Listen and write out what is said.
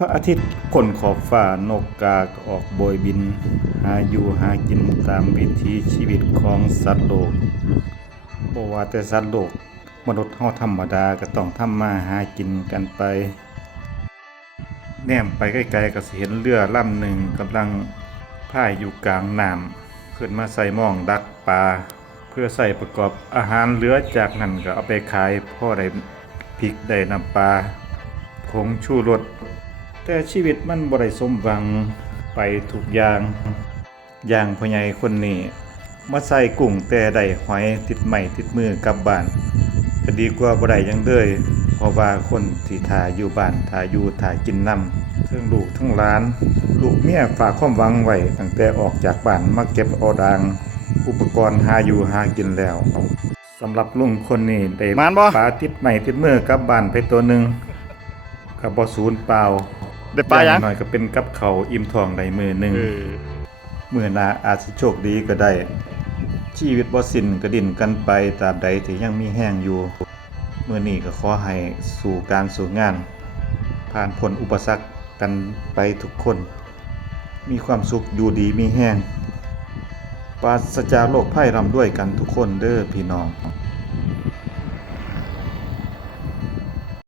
พระอาทิตย์ก้นขอบฟ้านกกากออกโบยบิน หาอยู่หากินตามวิถีชีวิตของสัตว์โลกบ่ว่าแต่สัตว์โลกมนุษย์เฮาธรรมดาก็ต้องทำมาหากินกันไป แนมไปไกลๆก็สิเห็นเรือลำหนึ่งกำลังพายอยู่กลางน้ำขึ้นมาใส่หม่องดักปลาเพื่อใส่ประกอบอาหารเหลือจากนั้นก็เอาไปขายพ่อได้พริกได้น้ำปลาผงชูรส แต่ชีวิตมันบ่ได้สมหวังไปทุกอย่างอย่างพ่อใหญ่คนนี้มาใส่กุ้งแต่ได้หอยติดไม้ติดมือกลับบ้านก็ดีกว่าบ่ได้หยังเลยเพราะว่าคนที่ถ่าอยู่บ้านถ่าอยู่ถ่ากินน้ำทั้งลูกทั้งหลาน ลูกเมียฝากความหวังไว้ตั้งแต่ออกจากบ้านมาเก็บเอาดาง อุปกรณ์หาอยู่หากินแล้วสำหรับลุงคนนี้ได้มานบ่ปลาติดไม้ติดมือกลับบ้านไปตัวหนึงก็บ่สูญเปล่า ได้ปลายังอน้อยก็เป็นกับเขาวอิ่มท้องได้มือหนึงเออมื่อหนาอาจสิโชคดีก็ได้ ชีวิตบ่สิ้นก็ดิ้นกันไปตราบใดที่ยังมีแห้งอยู่เมื่อนี้ก็ขอให้สู่การสู่งาน ผ่านพ้นอุปสรรคกันไปทุกคน มีความสุขอยู่ดีมีแห้งปราศจากโรคภัยร่ำด้วยกันทุกคนเด้อพี่น้อง